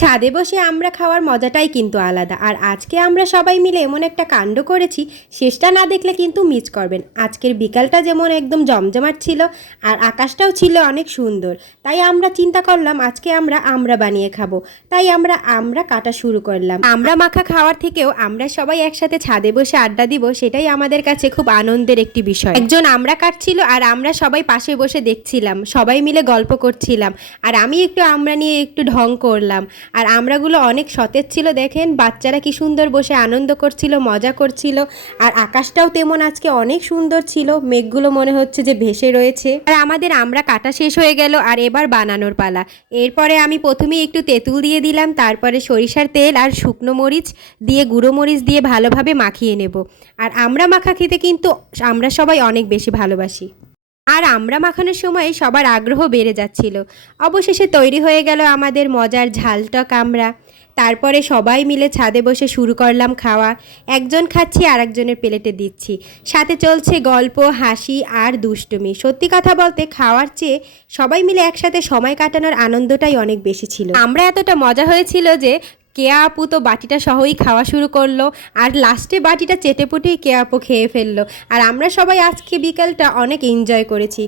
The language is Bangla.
ছাদে বসে আমরা খাওয়ার মজাটাই কিন্তু আলাদা। আর আজকে আমরা সবাই মিলে এমন একটা কাণ্ড করেছি, শেষটা না দেখলে কিন্তু মিস করবেন। আজকের বিকালটা যেমন একদম জমজমাট ছিল, আর আকাশটাও ছিল অনেক সুন্দর। তাই আমরা চিন্তা করলাম আজকে আমরা বানিয়ে খাবো। তাই আমরা কাটা শুরু করলাম। আমরা মাখা খাওয়ার থেকেও আমরা সবাই একসাথে ছাদে বসে আড্ডা দিব, সেটাই আমাদের কাছে খুব আনন্দের একটি বিষয়। একজন আমরা কাটছিল আর আমরা সবাই পাশে বসে দেখছিলাম, সবাই মিলে গল্প করছিলাম। আর আমি একটু আমরা নিয়ে একটু ঢং করলাম। আর আমরাগুলো অনেক সতেজ ছিল, দেখেন বাচ্চারা কি সুন্দর বসে আনন্দ করছিল, মজা করছিল। আর আকাশটাও তেমন আজকে অনেক সুন্দর ছিল, মেঘগুলো মনে হচ্ছে যে ভেসে রয়েছে। আর আমাদের আমরা কাটা শেষ হয়ে গেল, আর এবার বানানোর পালা। এরপরে আমি প্রথমেই একটু তেঁতুল দিয়ে দিলাম, তারপরে সরিষার তেল আর শুকনো মরিচ দিয়ে, গুঁড়ো মরিচ দিয়ে ভালোভাবে মাখিয়ে নেব। আর আমরা মাখা খেতে কিন্তু আমরা সবাই অনেক বেশি ভালোবাসি। আর আমরা মাখানোর সময় সবার আগ্রহ বেড়ে যাচ্ছিল। অবশেষে তৈরি হয়ে গেল আমাদের মজার ঝালটক আমরা। তারপরে সবাই মিলে ছাদে বসে শুরু করলাম খাওয়া। একজন খাচ্ছি আর একজনের প্লেটে দিচ্ছি, সাথে চলছে গল্প, হাসি আর দুষ্টুমি। সত্যি কথা বলতে খাওয়ার চেয়ে সবাই মিলে একসাথে সময় কাটানোর আনন্দটাই অনেক বেশি ছিল। আমরা এতটা মজা হয়েছিল যে কেয়া আপু তো বাটিটা সহই খাওয়া শুরু করলো, আর লাস্টে বাটিটা চেটেপুটেই কেয়া আপু খেয়ে ফেললো। আর আমরা সবাই আজকে বিকালটা অনেক এনজয় করেছি।